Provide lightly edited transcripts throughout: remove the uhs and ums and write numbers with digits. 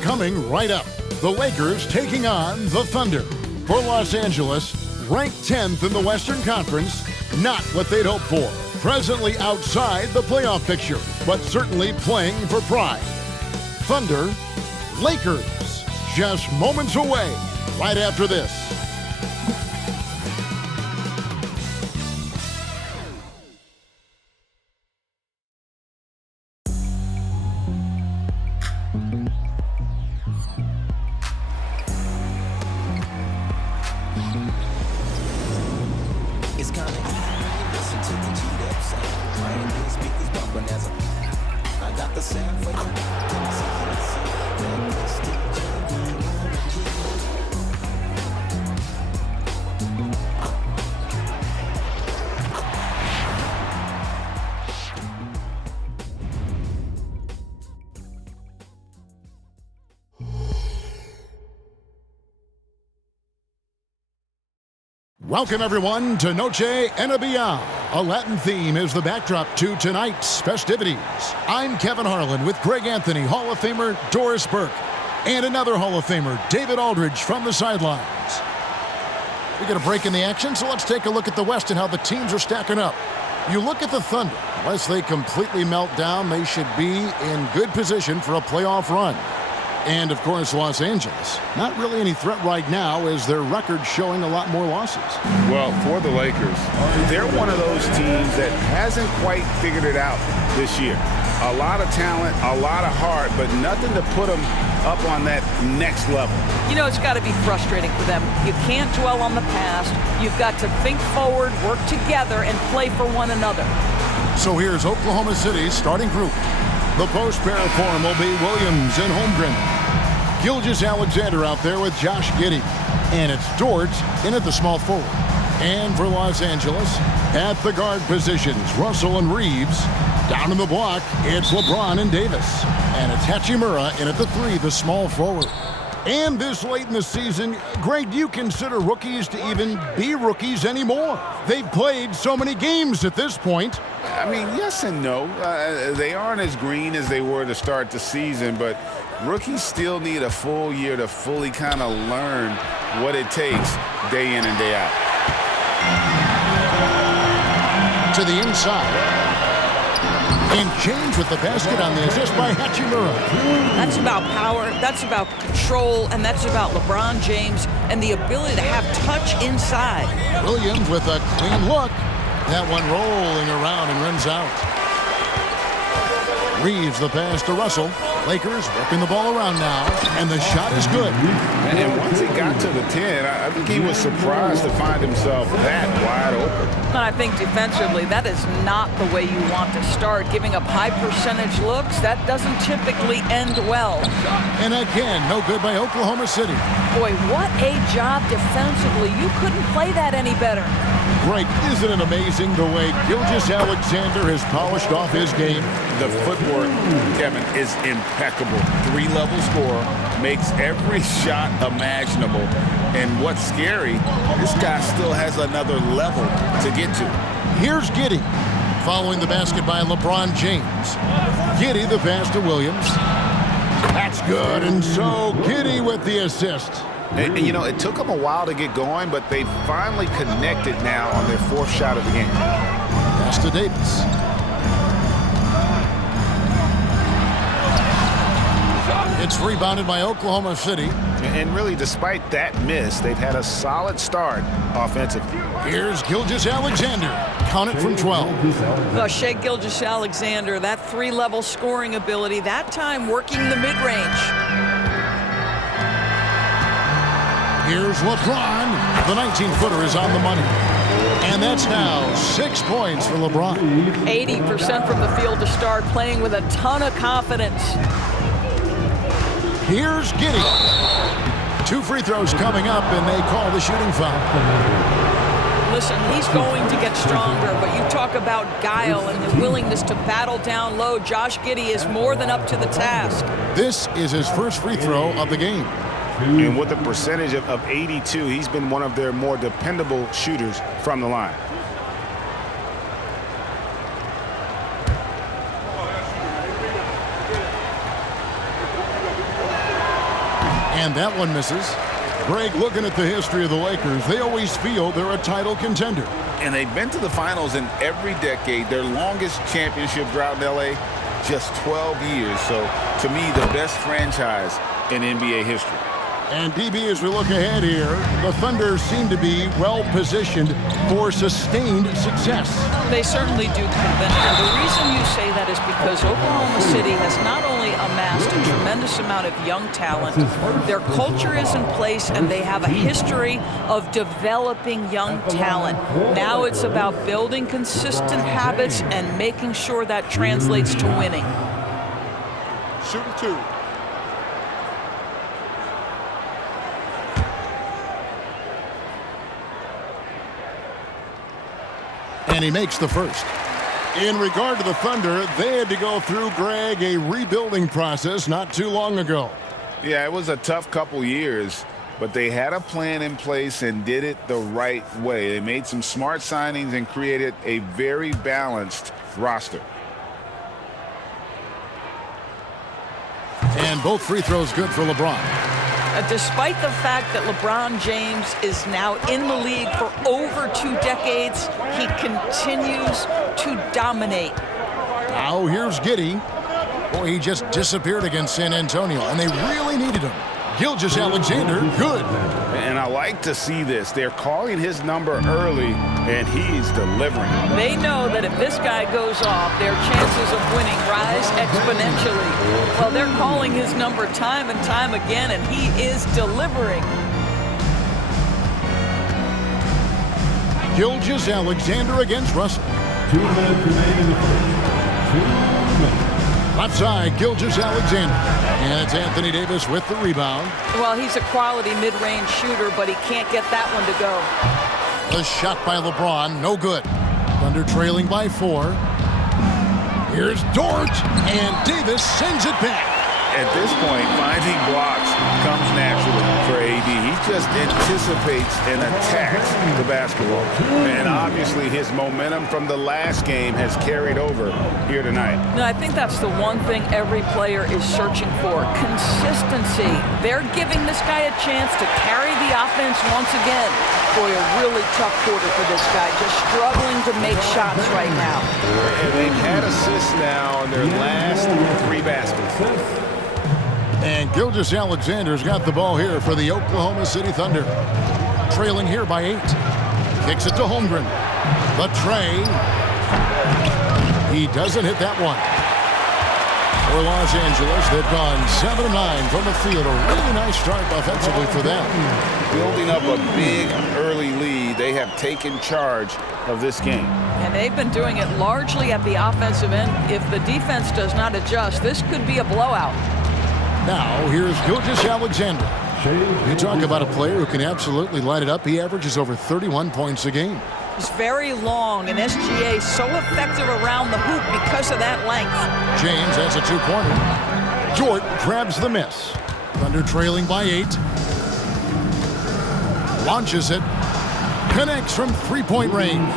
Coming right up, the Lakers taking on the Thunder. For Los Angeles, ranked 10th in the Western Conference, not what they'd hoped for. Presently outside the playoff picture, but certainly playing for pride. Thunder, Lakers, just moments away, right after this. Welcome, everyone, to Noche NBA. A Latin theme is the backdrop to tonight's festivities. I'm Kevin Harlan with Greg Anthony, Hall of Famer Doris Burke, and another Hall of Famer, David Aldridge, from the sidelines. We get a break in the action, so let's take a look at the West and how the teams are stacking up. You look at the Thunder. Unless they completely melt down, they should be in good position for a playoff run. And, of course, Los Angeles. Not really any threat right now as their record showing a lot more losses. Well, for the Lakers, they're one of those teams that hasn't quite figured it out this year. A lot of talent, a lot of heart, but nothing to put them up on that next level. You know, it's got to be frustrating for them. You can't dwell on the past. You've got to think forward, work together, and play for one another. So here's Oklahoma City's starting group. The post pair form will be Williams and Holmgren. Gilgeous-Alexander out there with Josh Giddey. And it's Dort in at the small forward. And for Los Angeles, at the guard positions, Russell and Reeves. Down in the block, it's LeBron and Davis. And it's Hachimura in at the 3, the small forward. And this late in the season, Greg, do you consider rookies to even be rookies anymore? They've played so many games at this point. I mean, yes and no. They aren't as green as they were to start the season, but rookies still need a full year to fully kind of learn what it takes day in and day out. To the inside. And James with the basket on the assist by Hachimura. That's about power, that's about control, and that's about LeBron James and the ability to have touch inside. Williams with a clean look. That one rolling around and runs out. Reeves the pass to Russell. Lakers working the ball around now, and the shot is good. And once he got to the 10, I think he was surprised to find himself that wide open. And I think defensively, that is not the way you want to start. Giving up high percentage looks, that doesn't typically end well. And again, no good by Oklahoma City. Boy, what a job defensively. You couldn't play that any better. Right, isn't it amazing the way Gilgeous-Alexander has polished off his game? The footwork, Kevin, is impeccable. 3-level scorer, makes every shot imaginable. And what's scary, this guy still has another level to get to. Here's Giddey, following the basket by LeBron James. Giddey the pass to Williams. That's good, and so Giddey with the assist. And, you know, it took them a while to get going, but they finally connected now on their 4th shot of the game. Pass to Davis. It's rebounded by Oklahoma City. And really, despite that miss, they've had a solid start offensively. Here's Gilgeous-Alexander. Count it from 12. Shea Gilgeous-Alexander, that 3-level scoring ability, that time working the mid-range. Here's LeBron. The 19-footer is on the money. And that's now 6 points for LeBron. 80% from the field to start, playing with a ton of confidence. Here's Giddey. 2 free throws coming up, and they call the shooting foul. Listen, he's going to get stronger, but you talk about guile and the willingness to battle down low. Josh Giddey is more than up to the task. This is his first free throw of the game. And with a percentage of 82, he's been one of their more dependable shooters from the line. And that one misses. Greg, looking at the history of the Lakers, they always feel they're a title contender. And they've been to the finals in every decade. Their longest championship drought in L.A., just 12 years. So, to me, the best franchise in NBA history. And DB, as we look ahead here, the Thunder seem to be well-positioned for sustained success. They certainly do, Kevin. And the reason you say that is because Oklahoma City has not only amassed a tremendous amount of young talent, their culture is in place and they have a history of developing young talent. Now it's about building consistent habits and making sure that translates to winning. Shooting two. And he makes the first. In regard to the Thunder, they had to go through, Greg, a rebuilding process not too long ago. Yeah, it was a tough couple years, but they had a plan in place and did it the right way. They made some smart signings and created a very balanced roster. And both free throws good for LeBron. Despite the fact that LeBron James is now in the league for over 2 decades, he continues to dominate. Now here's Giddey. Boy, he just disappeared against San Antonio, and they really needed him. Gilgeous-Alexander, good. And I like to see this. They're calling his number early, and he's delivering. They know that if this guy goes off, their chances of winning rise exponentially. Well, they're calling his number time and time again, and he is delivering. Gilgeous-Alexander against Russell. 2 minutes remaining in the first. 2 minutes. Left side, Gilgeous-Alexander. And it's Anthony Davis with the rebound. Well, he's a quality mid-range shooter, but he can't get that one to go. A shot by LeBron, no good. Thunder trailing by 4. Here's Dort, and Davis sends it back. At this point, finding blocks comes naturally for AD. He just anticipates and attacks the basketball. And obviously his momentum from the last game has carried over here tonight. No, I think that's the one thing every player is searching for, consistency. They're giving this guy a chance to carry the offense once again. Boy, a really tough quarter for this guy, just struggling to make shots right now. And they've had assists now in their last 3 baskets. And Gilgeous-Alexander's got the ball here for the Oklahoma City Thunder. Trailing here by 8. Kicks it to Holmgren. The tray. He doesn't hit that one. For Los Angeles, they've gone 7 of 9 from the field. A really nice start offensively for them. Building up a big early lead, they have taken charge of this game. And they've been doing it largely at the offensive end. If the defense does not adjust, this could be a blowout. Now, here's Gilgeous-Alexander. You talk about a player who can absolutely light it up. He averages over 31 points a game. He's very long, and SGA so effective around the hoop because of that length. James has a 2-pointer. Dort grabs the miss. Thunder trailing by 8. Launches it. Connects from 3-point range.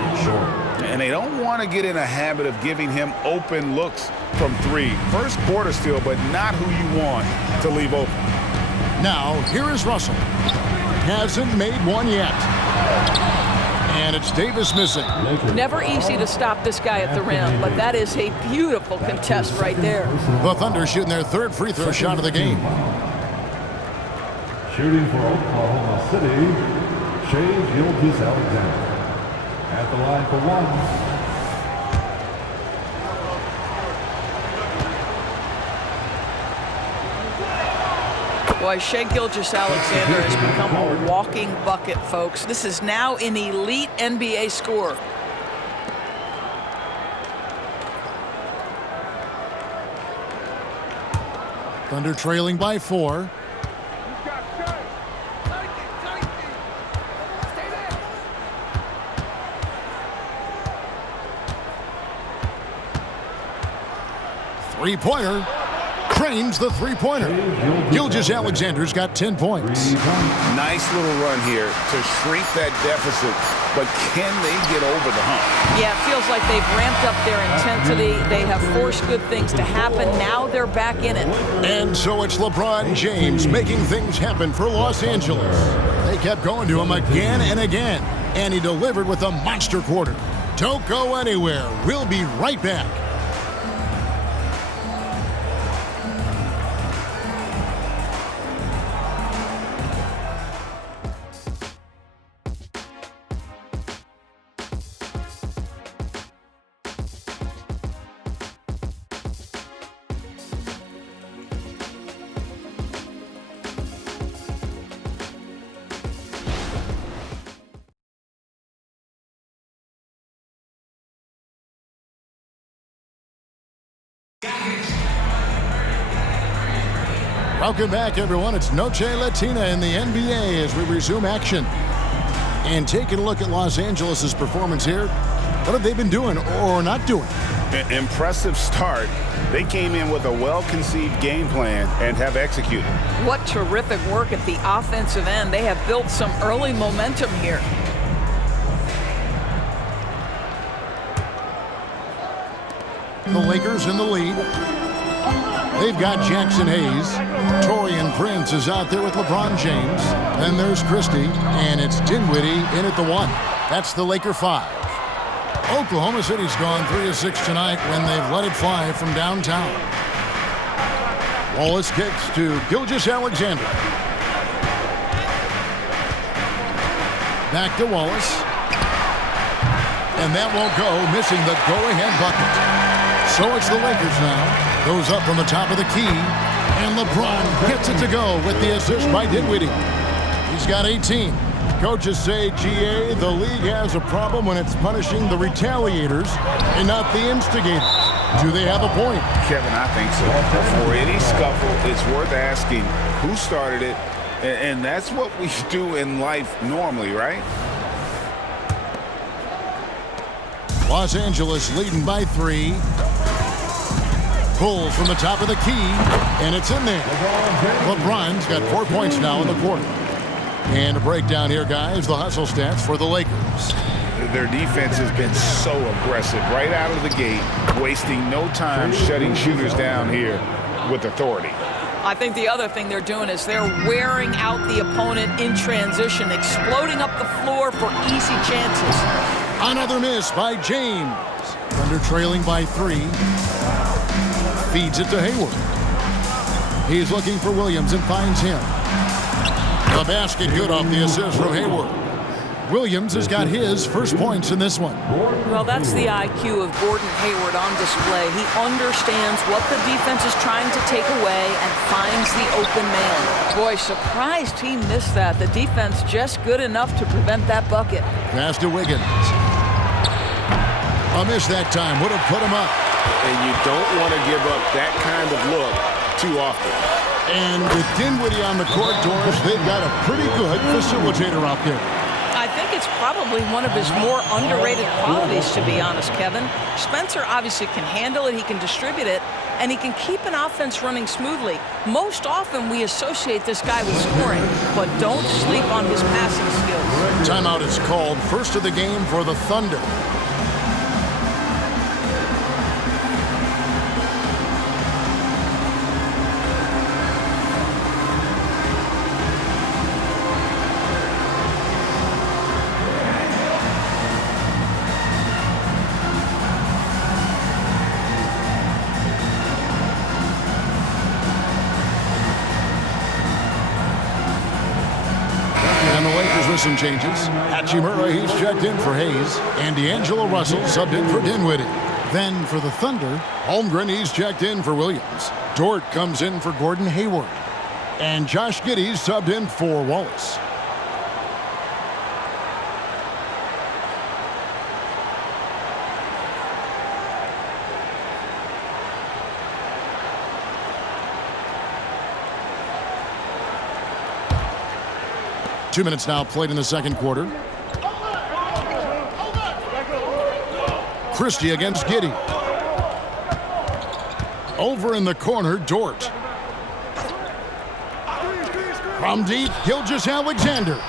And they don't want to get in a habit of giving him open looks from 3. First quarter still, but not who you want to leave open. Now, here is Russell. Hasn't made one yet. And it's Davis missing. Never easy to stop this guy at the rim, but that is a beautiful contest right there. The Thunder shooting their 3rd free throw shot of the game. Shooting for Oklahoma City, Shai Gilgeous-Alexander. At the line for 1. Boy, Shai Gilgeous-Alexander has become a walking bucket, folks. This is now an elite NBA scorer. Thunder trailing by 4. Three-pointer. Trains the three-pointer. Gilgeous-Alexander's got 10 points. Nice little run here to shrink that deficit, but can they get over the hump? Yeah, it feels like they've ramped up their intensity. They have forced good things to happen. Now they're back in it. And so it's LeBron James making things happen for Los Angeles. They kept going to him again and again, and he delivered with a monster quarter. Don't go anywhere. We'll be right back. Welcome back, everyone. It's Noche Latina in the NBA as we resume action. And taking a look at Los Angeles' performance here, what have they been doing or not doing? Impressive start. They came in with a well-conceived game plan and have executed. What terrific work at the offensive end. They have built some early momentum here. The Lakers in the lead. They've got Jackson Hayes. Taurean Prince is out there with LeBron James. Then there's Christie, and it's Dinwiddie in at the 1. That's the Laker 5. Oklahoma City's gone 3 of 6 tonight when they've let it fly from downtown. Wallace kicks to Gilgeous-Alexander. Back to Wallace. And that won't go, missing the go-ahead bucket. So it's the Lakers now. Goes up from the top of the key, and LeBron gets it to go with the assist by Dinwiddie. He's got 18. Coaches say, GA, the league has a problem when it's punishing the retaliators and not the instigators. Do they have a point? Kevin, I think so. For any scuffle, it's worth asking who started it, and that's what we do in life normally, right? Los Angeles leading by 3. Pull from the top of the key, and it's in there. LeBron's got 4 points now in the quarter. And a breakdown here, guys, the hustle stats for the Lakers. Their defense has been so aggressive right out of the gate, wasting no time shutting shooters down here with authority. I think the other thing they're doing is they're wearing out the opponent in transition, exploding up the floor for easy chances. Another miss by James. Thunder trailing by 3. Feeds it to Hayward. He's looking for Williams and finds him. The basket good off the assist from Hayward. Williams has got his first points in this one. Well, that's the IQ of Gordon Hayward on display. He understands what the defense is trying to take away and finds the open man. Boy, surprised he missed that. The defense just good enough to prevent that bucket. Pass to Wiggins. A miss that time. Would have put him up. And you don't want to give up that kind of look too often. And with Dinwiddie on the court, Doris, they've got a pretty good facilitator out there. I think it's probably one of his more underrated qualities, to be honest, Kevin. Spencer obviously can handle it, he can distribute it, and he can keep an offense running smoothly. Most often we associate this guy with scoring, but don't sleep on his passing skills. Timeout is called. First of the game for the Thunder. Some changes. Hachimura, he's checked in for Hayes. And D'Angelo Russell subbed in for Dinwiddie. Then for the Thunder, Holmgren, he's checked in for Williams. Dort comes in for Gordon Hayward. And Josh Giddey's subbed in for Wallace. Two minutes now played in the second quarter. Christie against Giddey. Over in the corner, Dort. From deep, Gilgeous-Alexander.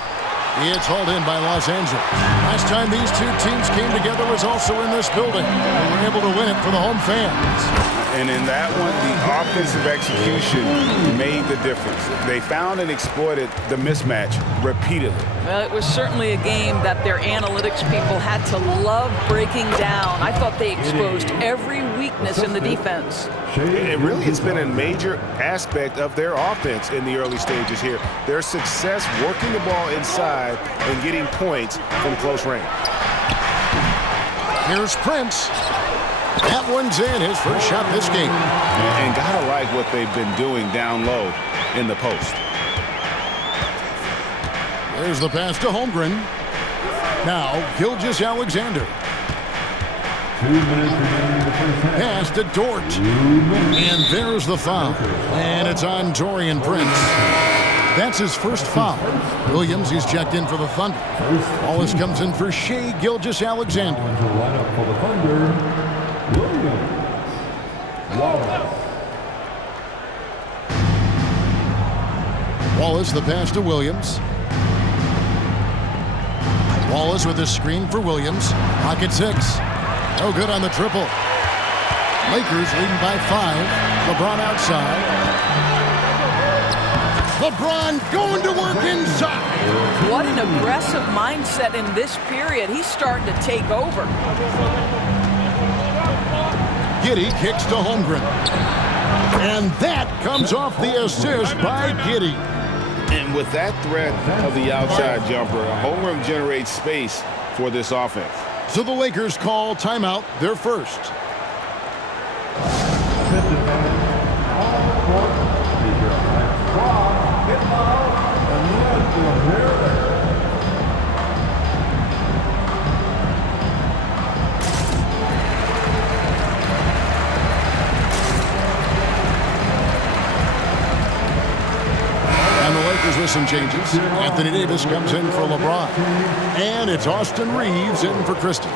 It's hauled in by Los Angeles. Last time these two teams came together was also in this building. They were able to win it for the home fans. And in that one, the offensive execution made the difference. They found and exploited the mismatch repeatedly. Well, it was certainly a game that their analytics people had to love breaking down. I thought they exposed every weakness in the defense. It really has been a major aspect of their offense in the early stages here. Their success working the ball inside and getting points from close range. Here's Prince. That one's in, his first shot this game. And gotta like what they've been doing down low in the post. There's the pass to Holmgren. Now, Gilgeous-Alexander. 2 minutes remaining in the first half. Pass to Dort. And there's the foul. And it's on Taurean Prince. That's his first foul. Williams, he's checked in for the Thunder. Wallace comes in for Shai Gilgeous-Alexander. To line up for the Thunder, Williams. Wallace, the pass to Williams. Wallace with a screen for Williams. Pocket 6. No good on the triple. Lakers leading by 5. LeBron outside. LeBron going to work inside. What an aggressive mindset in this period. He's starting to take over. Giddey kicks to Holmgren. And that comes off the assist by Giddey. And with that threat of the outside jumper, Holmgren generates space for this offense. So the Lakers call timeout, their first. With some changes. Anthony Davis comes in for LeBron. And it's Austin Reeves in for Christie.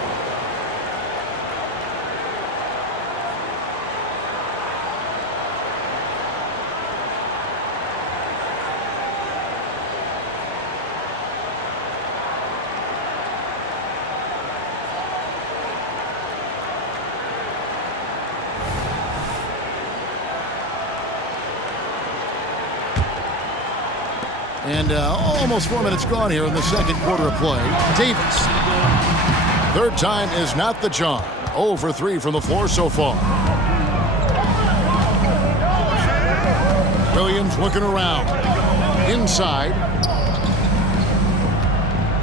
And almost 4 minutes gone here in the second quarter of play. Davis. Third time is not the charm. 0 for 3 from the floor so far. Williams looking around. Inside.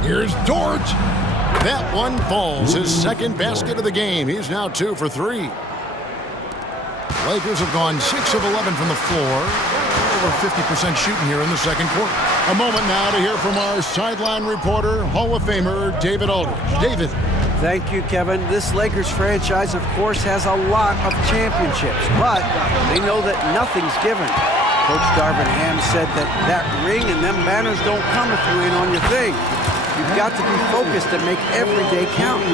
Here's Dort. That one falls. His second basket of the game. He's now 2 for 3. Lakers have gone 6 of 11 from the floor. Over 50% shooting here in the second quarter. A moment now to hear from our sideline reporter, Hall of Famer David Aldridge. David. Thank you, Kevin. This Lakers franchise, of course, has a lot of championships, but they know that nothing's given. Coach Darvin Ham said that ring and them banners don't come if you ain't on your thing. You've got to be focused and make every day count.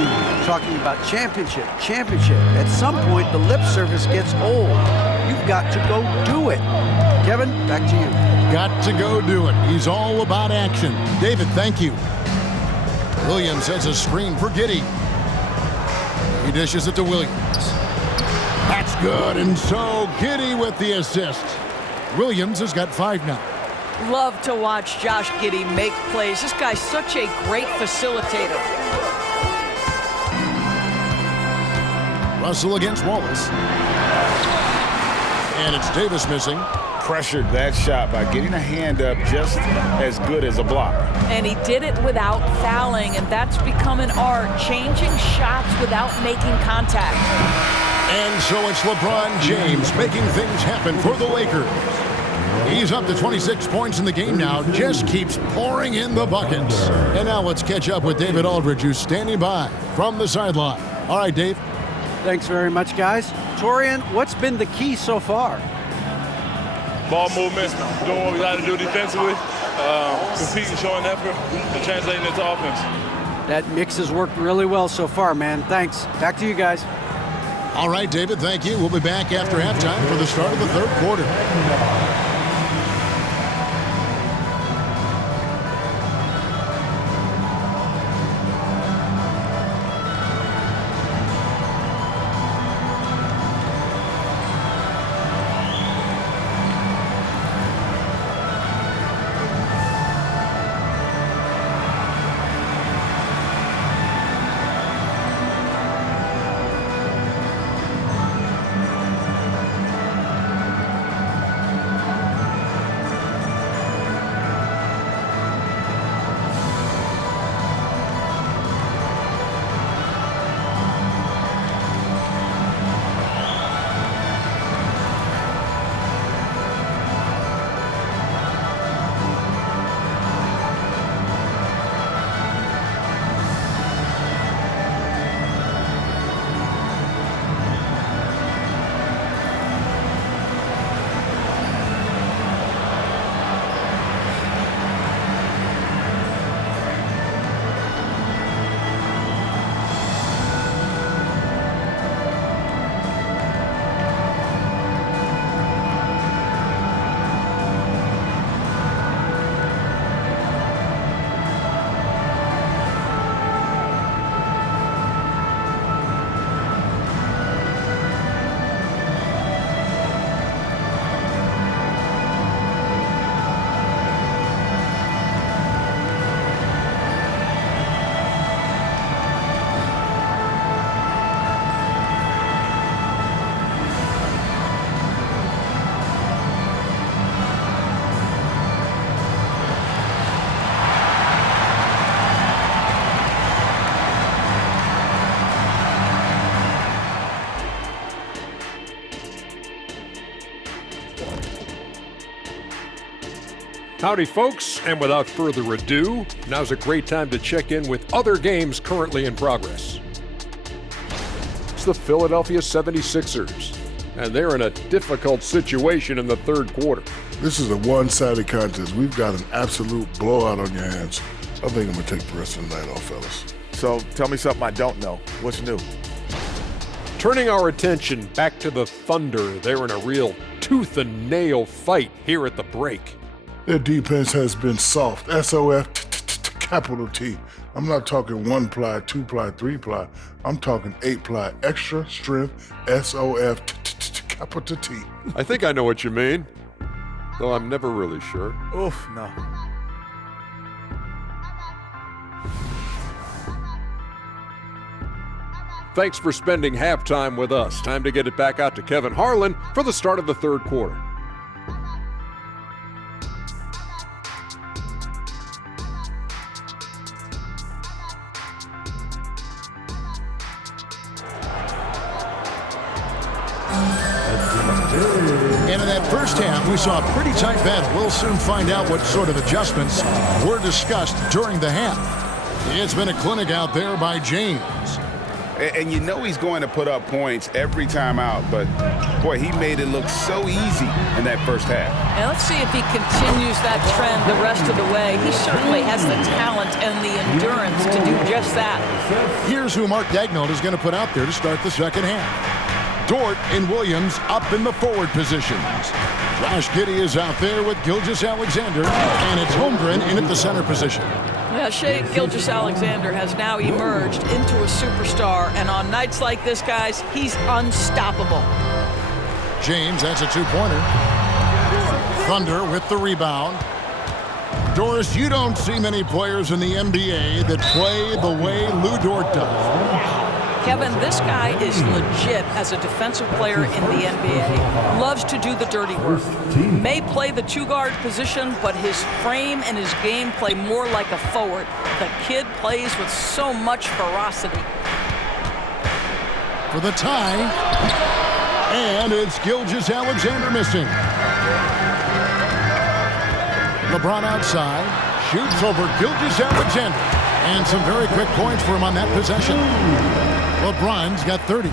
Talking about championship. At some point, the lip service gets old. You've got to go do it. Kevin, back to you. Got to go do it. He's all about action. David, thank you. Williams has a screen for Giddey. He dishes it to Williams. That's good, and so Giddey with the assist. Williams has got 5 now. Love to watch Josh Giddey make plays. This guy's such a great facilitator. Russell against Wallace. And it's Davis missing. Pressured that shot by getting a hand up just as good as a block. And he did it without fouling, and that's become an art, changing shots without making contact. And so it's LeBron James making things happen for the Lakers. He's up to 26 points in the game now, just keeps pouring in the buckets. And now let's catch up with David Aldridge, who's standing by from the sideline. All right, Dave. Thanks very much, guys. Taurean, what's been the key so far? Ball movement, doing what we got to do defensively, competing, showing effort, and translating into offense. That mix has worked really well so far, man. Thanks. Back to you guys. All right, David, thank you. We'll be back after halftime for the start of the third quarter. Howdy, folks, and without further ado, now's a great time to check in with other games currently in progress. It's the Philadelphia 76ers, and they're in a difficult situation in the third quarter. This is a one-sided contest. We've got an absolute blowout on your hands. I think I'm going to take the rest of the night off, fellas. So tell me something I don't know. What's new? Turning our attention back to the Thunder, they're in a real tooth-and-nail fight here at the break. Their defense has been soft. S-O-F, capital T. I'm not talking 1-ply, 2-ply, 3-ply. I'm talking 8-ply, extra strength, S-O-F, capital T. I think I know what you mean, though I'm never really sure. Oof, no. Thanks for spending halftime with us. Time to get it back out to Kevin Harlan for the start of the third quarter. And in that first half, we saw a pretty tight battle. We'll soon find out what sort of adjustments were discussed during the half. It's been a clinic out there by James. And you know he's going to put up points every time out, but boy, he made it look so easy in that first half. And let's see if he continues that trend the rest of the way. He certainly has the talent and the endurance to do just that. Here's who Mark Daigneault is going to put out there to start the second half. Dort and Williams up in the forward positions. Josh Giddey is out there with Gilgeous-Alexander, and it's Holmgren in at the center position. Yeah, Shai Gilgeous-Alexander has now emerged into a superstar, and on nights like this, guys, he's unstoppable. James, that's a two-pointer. Thunder with the rebound. Doris, you don't see many players in the NBA that play the way Lou Dort does. Kevin, this guy is legit as a defensive player in the NBA. Loves to do the dirty work. May play the two-guard position, but his frame and his game play more like a forward. The kid plays with so much ferocity. For the tie, and it's Gilgeous-Alexander missing. LeBron outside, shoots over Gilgeous-Alexander, and some very quick points for him on that possession. LeBron's got 30.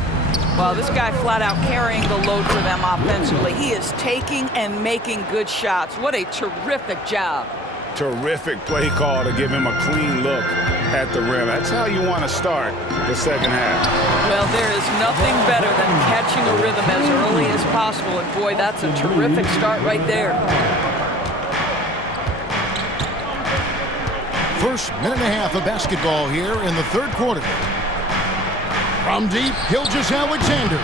Well, this guy flat out carrying the load for them offensively. He is taking and making good shots. What a terrific job. Terrific play call to give him a clean look. at the rim. That's how you want to start the second half. Well, there is nothing better than catching a rhythm as early as possible, and boy, that's a terrific start right there. First minute and a half of basketball here in the third quarter. From deep, Gilgeous-Alexander.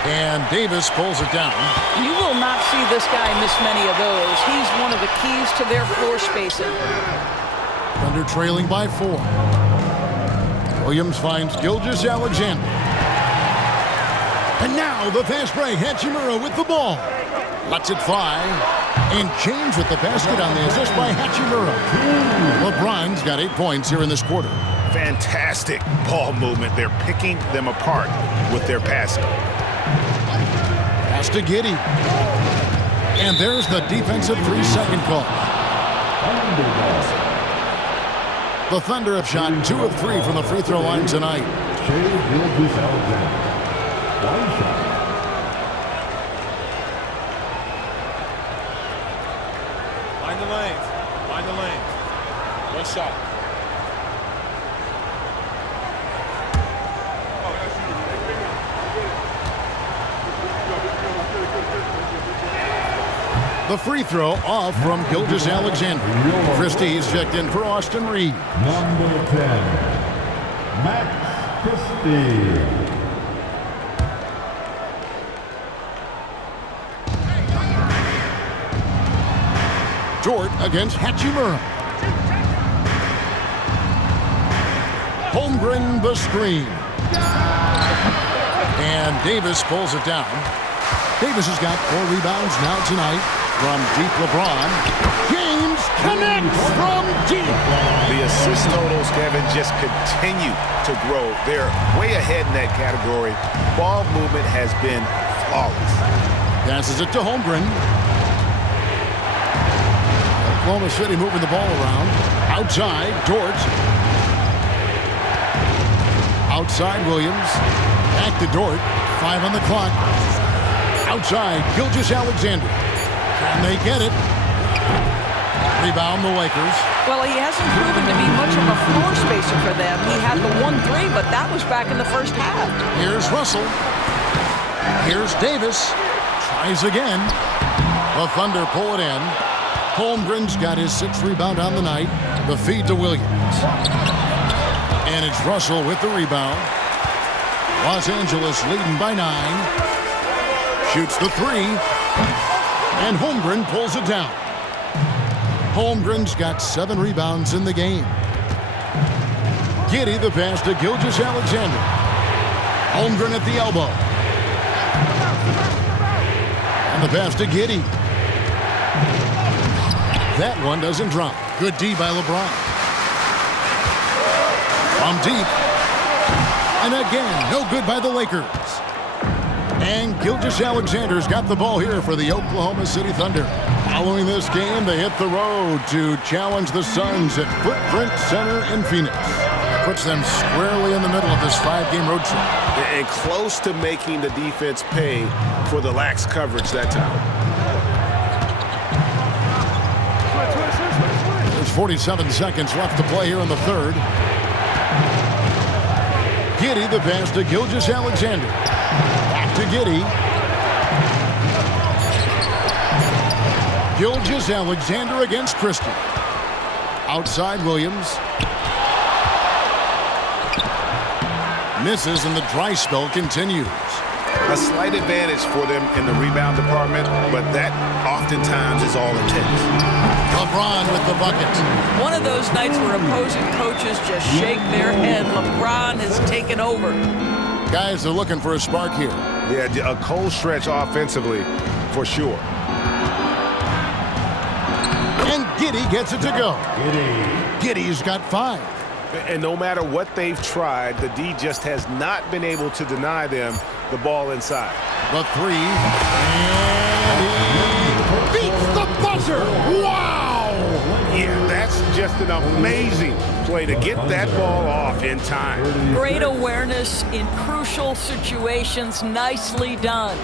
And Davis pulls it down. You will not see this guy miss many of those. He's one of the keys to their floor spacing. Thunder trailing by 4. Williams finds Gilgeous-Alexander. And now the fast break. Hachimura with the ball. Lets it fly. And James with the basket on the assist by Hachimura. LeBron's got 8 points here in this quarter. Fantastic ball movement. They're picking them apart with their passing. Pass to Giddey. And there's the defensive 3-second call. The Thunder have shot 2 of 3 from the free throw line tonight. One shot. Find the lanes. Find the lanes. One shot. The free throw off from Gilgeous-Alexander. Christie's checked in for Austin Reed. Number 10, Max Christie. Dort against Hachimura. Holmgren the screen. And Davis pulls it down. Davis has got 4 rebounds now tonight. From deep, LeBron. James connects from deep. The assist totals, Kevin, just continue to grow. They're way ahead in that category. Ball movement has been flawless. Passes it to Holmgren. Oklahoma City moving the ball around. Outside, Dort. Outside, Williams. Back to Dort. 5 on the clock. Outside, Gilgeous-Alexander. And they get it. Rebound the Lakers. Well, he hasn't proven to be much of a floor spacer for them. He had the 1-3, but that was back in the first half. Here's Russell. Here's Davis. Tries again. The Thunder pull it in. Holmgren's got his 6th rebound on the night. The feed to Williams. And it's Russell with the rebound. Los Angeles leading by 9. Shoots the 3. And Holmgren pulls it down. Holmgren's got 7 rebounds in the game. Giddey the pass to Gilgeous-Alexander. Holmgren at the elbow. And the pass to Giddey. That one doesn't drop. Good D by LeBron. From deep. And again, no good by the Lakers. And Gilgeous-Alexander's got the ball here for the Oklahoma City Thunder. Following this game, they hit the road to challenge the Suns at Footprint Center in Phoenix. Puts them squarely in the middle of this 5-game road trip. And close to making the defense pay for the lax coverage that time. There's 47 seconds left to play here in the third. Giddey the pass to Gilgeous-Alexander. Back to Giddey. Gilgeous-Alexander against Christie. Outside Williams. Misses and the dry spell continues. A slight advantage for them in the rebound department, but that oftentimes is all it takes. LeBron with the bucket. One of those nights where opposing coaches just shake their head. LeBron has taken over. Guys are looking for a spark here. Yeah, a cold stretch offensively for sure. And Giddey gets it to go. Giddey's got 5. And no matter what they've tried, the D just has not been able to deny them the ball inside. The 3. And he beats the buzzer. Wow! Yeah, that's just an amazing play to get that ball off in time. Great awareness in crucial situations. Nicely done.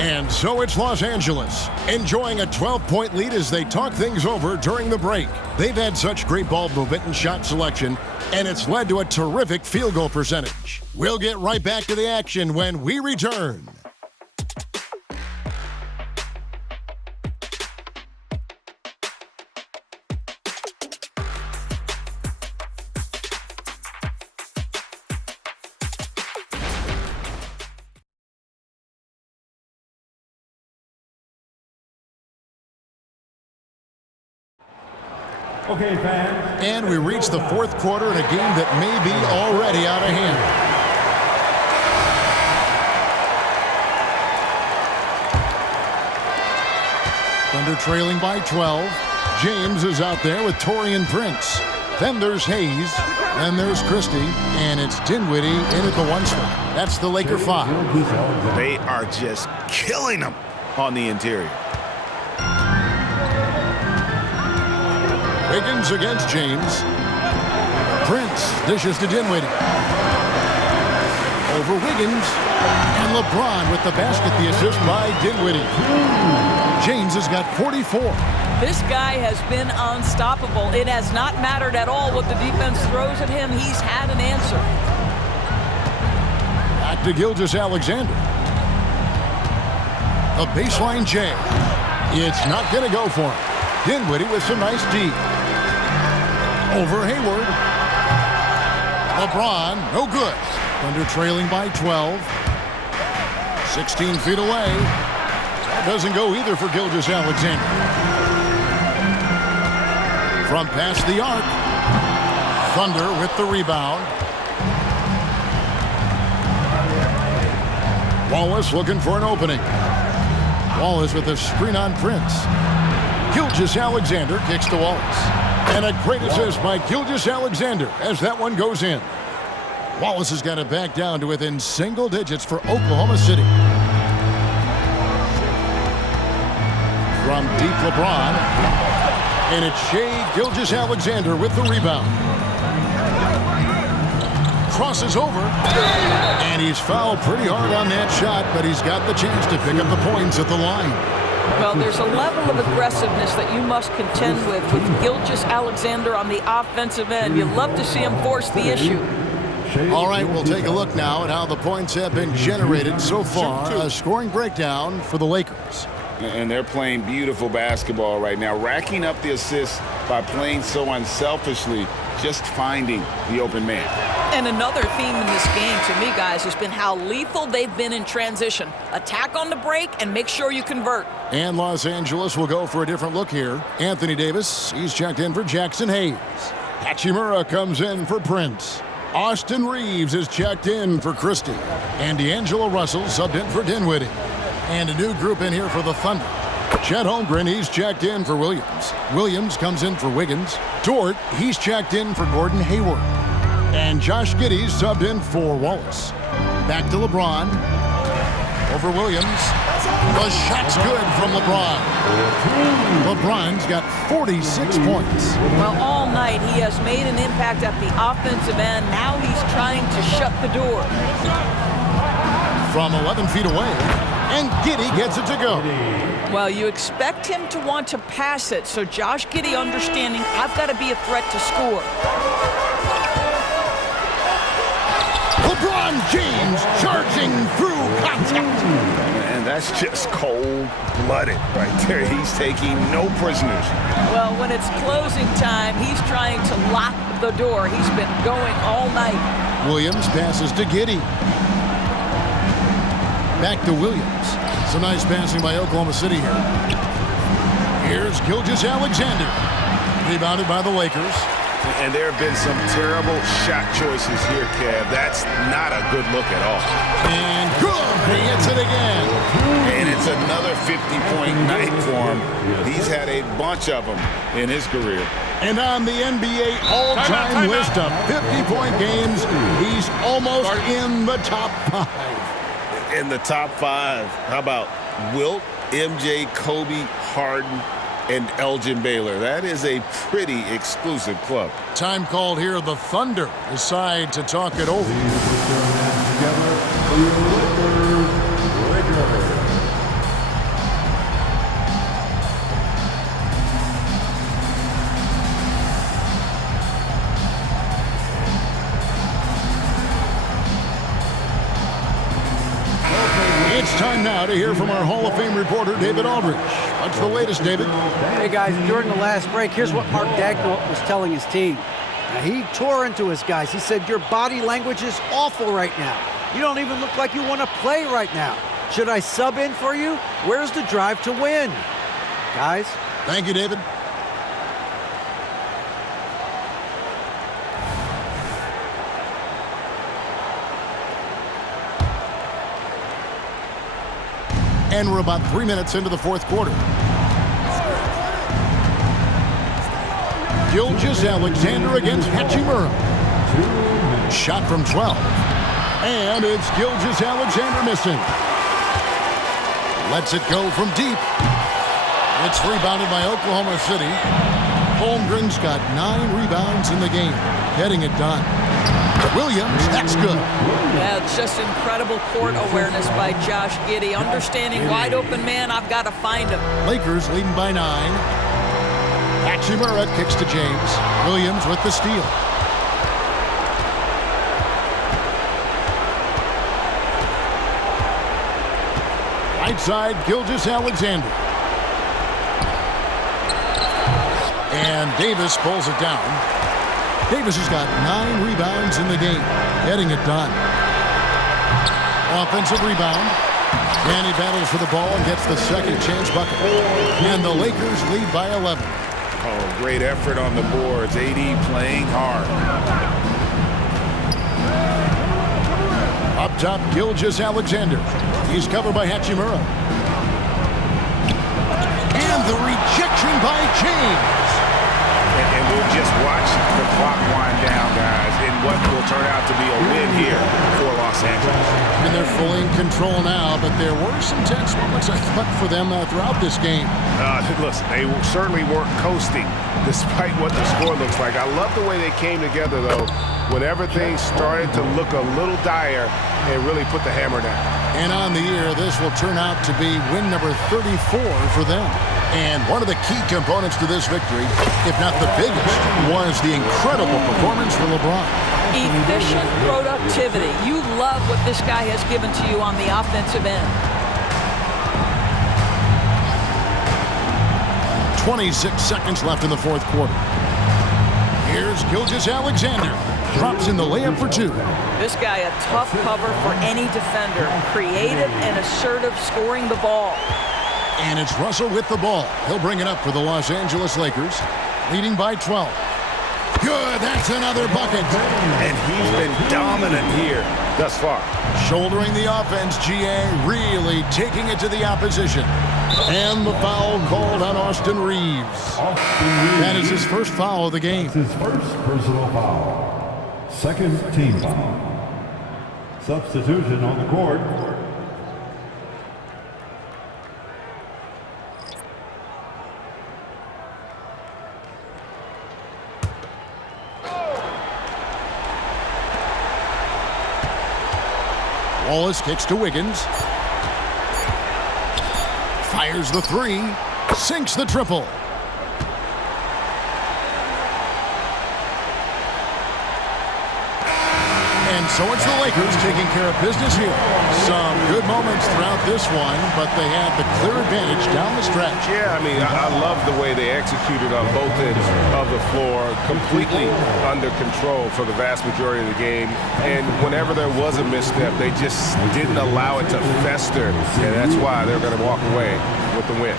And so it's Los Angeles, enjoying a 12-point lead as they talk things over during the break. They've had such great ball movement and shot selection, and it's led to a terrific field goal percentage. We'll get right back to the action when we return. Okay, fans. And we reach the fourth quarter in a game that may be already out of hand. Thunder trailing by 12. James is out there with Taurean Prince. Then there's Hayes. Then there's Christie. And it's Dinwiddie in at the 1 spot. That's the Laker 5. They are just killing them on the interior. Wiggins against James. Prince dishes to Dinwiddie. Over Wiggins. And LeBron with the basket, the assist by Dinwiddie. James has got 44. This guy has been unstoppable. It has not mattered at all what the defense throws at him. He's had an answer. Back to Gilgeous-Alexander. The baseline J. It's not going to go for him. Dinwiddie with some nice D. Over Hayward. LeBron, no good. Thunder trailing by 12. 16 feet away. That doesn't go either for Gilgeous-Alexander. From past the arc. Thunder with the rebound. Wallace looking for an opening. Wallace with a screen on Prince. Gilgeous-Alexander kicks to Wallace. And a great assist by Gilgeous-Alexander as that one goes in. Wallace has got it back down to within single digits for Oklahoma City. From deep LeBron. And it's Shai Gilgeous-Alexander with the rebound. Crosses over. And he's fouled pretty hard on that shot, but he's got the chance to pick up the points at the line. Well, there's a level of aggressiveness that you must contend with Gilgeous-Alexander on the offensive end. You love to see him force the issue. All right, we'll take a look now at how the points have been generated so far. A scoring breakdown for the Lakers. And they're playing beautiful basketball right now, racking up the assists by playing so unselfishly, just finding the open man. And another theme in this game, to me, guys, has been how lethal they've been in transition. Attack on the break and make sure you convert. And Los Angeles will go for a different look here. Anthony Davis, he's checked in for Jackson Hayes. Hachimura comes in for Prince. Austin Reeves is checked in for Christie. And D'Angelo Russell subbed in for Dinwiddie. And a new group in here for the Thunder. Chet Holmgren, he's checked in for Williams. Williams comes in for Wiggins. Dort, he's checked in for Gordon Hayward. And Josh Giddey subbed in for Wallace. Back to LeBron. Over Williams. The shot's good from LeBron. LeBron's got 46 points. Well, all night he has made an impact at the offensive end. Now he's trying to shut the door. From 11 feet away. And Giddey gets it to go. Well, you expect him to want to pass it, so Josh Giddey understanding I've got to be a threat to score. LeBron James charging through contact. And that's just cold-blooded right there. He's taking no prisoners. Well, when it's closing time, he's trying to lock the door. He's been going all night. Williams passes to Giddey. Back to Williams. It's a nice passing by Oklahoma City here. Here's Gilgeous-Alexander. Rebounded by the Lakers. And there have been some terrible shot choices here, Kev. That's not a good look at all. And good! He hits it again. And it's another 50-point night for him. He's had a bunch of them in his career. And on the NBA all-time list of 50-point games, he's almost in the top 5. In the top 5, how about Wilt, MJ, Kobe, Harden, and Elgin Baylor? That is a pretty exclusive club. Time called here. The Thunder decide to talk it over. It's time now to hear from our Hall of Fame reporter, David Aldridge. What's the latest, David? Hey, guys, during the last break, here's what Mark Dagnall was telling his team. Now, he tore into his guys. He said, your body language is awful right now. You don't even look like you want to play right now. Should I sub in for you? Where's the drive to win? Guys? Thank you, David. And we're about 3 minutes into the fourth quarter. Gilgeous-Alexander against Hachimura. Shot from 12. And it's Gilgeous-Alexander missing. Lets it go from deep. It's rebounded by Oklahoma City. Holmgren's got 9 rebounds in the game, getting it done. Williams, that's good. Yeah, it's just incredible court awareness by Josh Giddey. Understanding wide open man, I've got to find him. Lakers leading by 9. Hachimura kicks to James. Williams with the steal. Right side, Gilgeous-Alexander. And Davis pulls it down. Davis has got 9 rebounds in the game, getting it done. Offensive rebound. And he battles for the ball and gets the second chance bucket. And the Lakers lead by 11. Oh, great effort on the boards. AD playing hard. Up top, Gilgeous-Alexander. He's covered by Hachimura. And the rejection by James. And we'll just watch the clock wind down, guys, in what will turn out to be a win here for Los Angeles. And they're fully in control now, but there were some tense moments, I thought, for them throughout this game. Listen, they certainly weren't coasting, despite what the score looks like. I love the way they came together, though, when everything started to look a little dire and really put the hammer down. And on the year, this will turn out to be win number 34 for them. And one of the key components to this victory, if not the biggest, was the incredible performance for LeBron. Efficient productivity. You love what this guy has given to you on the offensive end. 26 seconds left in the fourth quarter. Here's Gilgeous-Alexander. Drops in the layup for 2. This guy a tough cover for any defender. Creative and assertive scoring the ball. And it's Russell with the ball. He'll bring it up for the Los Angeles Lakers, leading by 12. Good, that's another bucket. And he's been dominant here thus far. Shouldering the offense, GA really taking it to the opposition. And the foul called on Austin Reeves. That is his first foul of the game. His first personal foul. Second team foul. Substitution on the court. Wallace kicks to Wiggins. Fires the 3. Sinks the triple. And so it's the Lakers taking care of business here. Some good moments throughout this one, but they had the clear advantage down the stretch. Yeah, I mean, I love the way they executed on both ends of the floor, completely under control for the vast majority of the game. And whenever there was a misstep, they just didn't allow it to fester, and that's why they're going to walk away with the win.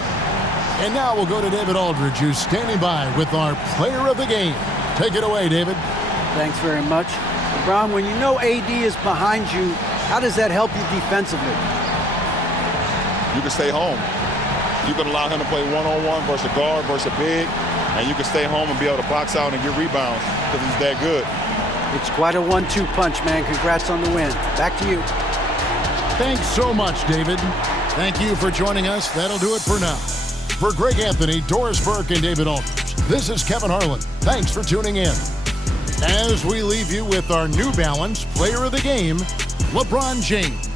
And now we'll go to David Aldridge, who's standing by with our player of the game. Take it away, David. Thanks very much. Ron, when you know AD is behind you, how does that help you defensively? You can stay home. You can allow him to play one-on-one versus a guard versus a big, and you can stay home and be able to box out and get rebounds because he's that good. It's quite a 1-2 punch, man. Congrats on the win. Back to you. Thanks so much, David. Thank you for joining us. That'll do it for now. For Greg Anthony, Doris Burke, and David Aldridge, this is Kevin Harlan. Thanks for tuning in. As we leave you with our New Balance Player of the Game, LeBron James.